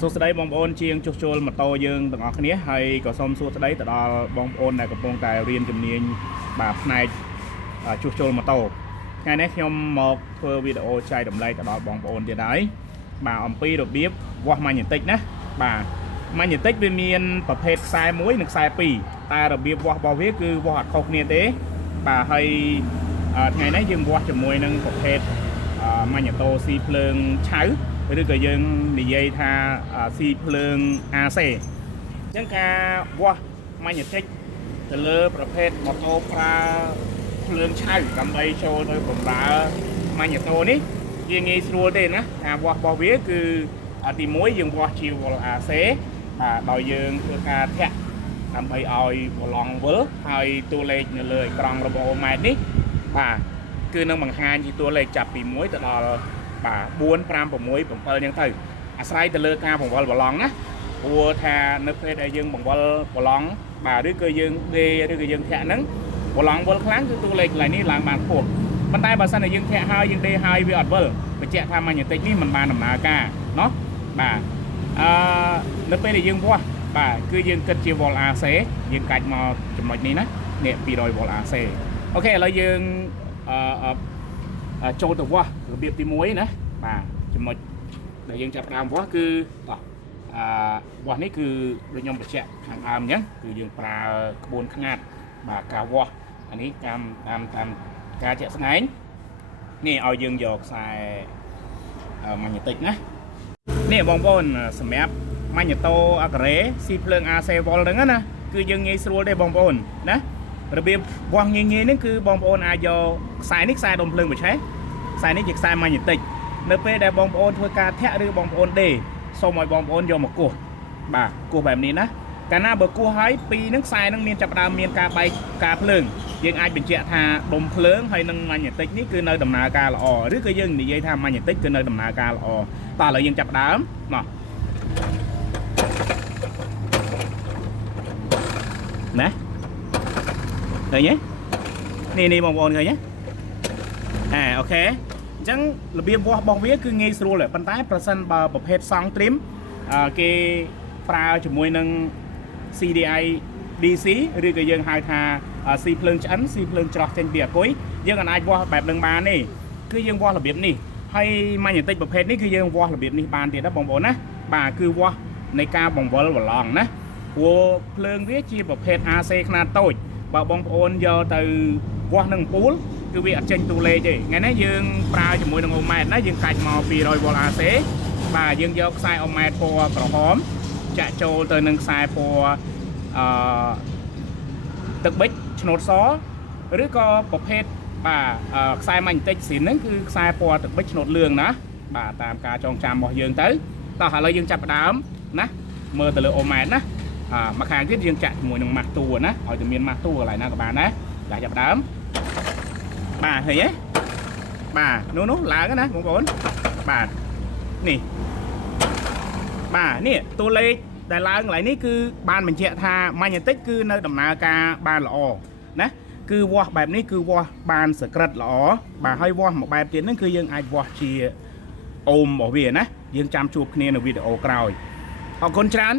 សួស្តីបងប្អូនជាងជួសជុលម៉ូតូយើងទាំងអស់គ្នាហើយក៏សូមសួស្តីទៅដល់បងប្អូនដែលកំពុងតែរៀនជំនាញបាទផ្នែកជួសជុលម៉ូតូថ្ងៃនេះខ្ញុំមកធ្វើវីដេអូចែករំលែកទៅដល់បងប្អូនទៀតហើយបាទអំពីរបៀបវាស់ម៉ាញេទិកណាបាទម៉ាញេទិកវាមានប្រភេទខ្សែ1និងខ្សែ2តែរបៀបវាស់របស់វាគឺវាស់អត់ខុសគ្នាទេបាទហើយថ្ងៃនេះយើងវាស់ជាមួយនឹងប្រភេទម៉ាញេតូស៊ីភ្លើងឆៅឬក៏យើងនិយាយថាស៊ីភ្លើង AC អញ្ចឹងការវាស់ម៉ាញេទិកទៅលើប្រភេទម៉ូតូប្រើភ្លើងឆៅដើម្បីចូលទៅបម្រើម៉ាញេតូនេះវាងាយស្រួលទេណាការវាស់របស់វាគឺទី1យើងវាស់ជា volt AC បាទដោយយើងធ្វើការធាក់ដើម្បីឲ្យប្រឡងវិលហើយតួលេខនៅលើអេក្រង់របស់អូម៉ែតនេះបាទគឺនឹងបង្ហាញជាតួលេខចាប់ពី1ទៅដល់បាទ4 5 6 7យ៉ាងទៅអាស្រ័យទៅលើការបង្វិលប្រឡងណាព្រោះថានៅពេលដែលយើងបង្វិលប្រឡងបាទឬក៏យើងដេឬក៏យើងធាក់ហ្នឹងប្រឡងវិលខ្លាំងគឺតួលេខកន្លែងនេះឡើងបានខ្ពស់ប៉ុន្តែបើសិនជាយើងធាក់ហើយយើងដេហើយវាអត់វិលបញ្ជាក់ថាម៉ាញេទិកនេះមិនបានដំណើរការเนาะបាទនៅពេលដែលយើងវាស់បាទគឺយើងគិតជា volt AC យើងកាច់មកចំណុចនេះណានេះ200 volt AC អូខេឥឡូវយើងចូលទៅវាស់របៀបទី1ណាបាទចំណុចដែលយើងចាប់ផ្ដើមវាស់គឺវាស់នេះគឺដូចខ្ញុំបញ្ជាក់ខាងដើមអញ្ចឹងគឺយើងប្រើក្បួនខ្នាតបាទការវាស់អានេះតាមការជាក់ស្ដែងនេះឲ្យយើងយកខ្សែម៉ាញេទិកណានេះបងប្អូនសម្រាប់ម៉ាញេតូអាការ៉េស៊ីភ្លើង AC volt ហ្នឹងណាគឺយើងងាយស្រួលទេបងប្អូនណារបៀបវាស់ងាយហ្នឹងគឺបងប្អូនអាចយកខ្សែនេះខ្សែដុំភ្លើងបច្ឆេះខ្សែនេះជាខ្សែម៉ាញេទិកនៅពេលដែលបងប្អូនធ្វើការធាក់ឬបងប្អូនដេសូមឲ្យបងប្អូនយកមកគោះបាទគោះបែបនេះណាកាលណាបើគោះហើយពីហ្នឹងខ្សែហ្នឹងមានចាប់ផ្ដើមមានការបែកការភ្លើងយើងអាចបញ្ជាក់ថាដុំភ្លើងហើយនឹងម៉ាញេទិកនេះគឺនៅដំណើរការល្អឬក៏យើងនិយាយថាម៉ាញេទិកគឺនៅដំណើរការល្អតោះឥឡូវយើងចាប់ផ្ដើមណោះណាឃើញទេនេះបងប្អូនឃើញទេអូខេអញ្ចឹងរបៀបវាស់របស់វាគឺងាយស្រួលប៉ុន្តែប្រសិនបើប្រភេទសង់ទ្រីមគេប្រើជាមួយនឹង CDI DC ឬក៏យើងហៅថាស៊ីភ្លើងឆ្អិនស៊ីភ្លើងច្រោះចេញពីអាគុយយើងអាចវាស់បែបនឹងបានទេគឺយើងវាស់របៀបនេះហើយម៉ាញេទិកប្រភេទនេះគឺយើងវាស់របៀបនេះបានទៀតណាបងប្អូនណាបាទគឺវាស់នៃការបង្វិលប្រឡងណាព្រោះភ្លើងវាជាប្រភេទ AC ខ្នាតតូចបើបងប្អូនយកទៅវាស់នឹងអំពូលគឺវាអត់ចេញតួលេខទេថ្ងៃនេះយើងប្រើជាមួយនឹងអូម៉ែតណាយើងកាច់មក200 volt AC បាទយើងយកខ្សែអូម៉ែតពណ៌ក្រហមចាក់ចូលទៅនឹងខ្សែពណ៌ទឹកប៊ិចឆ្នូតសឬក៏ប្រភេទបាទខ្សែម៉ាញេទិកស៊ីនហ្នឹងគឺខ្សែពណ៌ទឹកប៊ិចឆ្នូតលឿងណាបាទតាមការចងចាំរបស់យើងទៅតោះឥឡូវយើងចាប់ផ្ដើមណាមើលទៅលើអូម៉ែតណាមួយខាងទៀតយើងចាក់ជាមួយនឹងម៉ាស់តួណាឲ្យតែមានម៉ាស់តួកន្លែងណាក៏បានដែរចាក់ចាប់ផ្ដើមបាទឃើញទេបាទនោះឡើងណាបងប្អូនបាទនេះបាទនេះតួលេខដែលឡើងកន្លែងនេះគឺបានបញ្ជាក់ថាម៉ាញេទិកគឺនៅដំណើរការបានល្អណាគឺវាស់បែបនេះគឺវាស់បានសក្រិតល្អបាទហើយវាស់មួយបែបទៀតហ្នឹងគឺយើងអាចវាស់ជាអូមរបស់វាណាយើងចាំជួបគ្នានៅវីដេអូក្រោយអរគុណច្រើន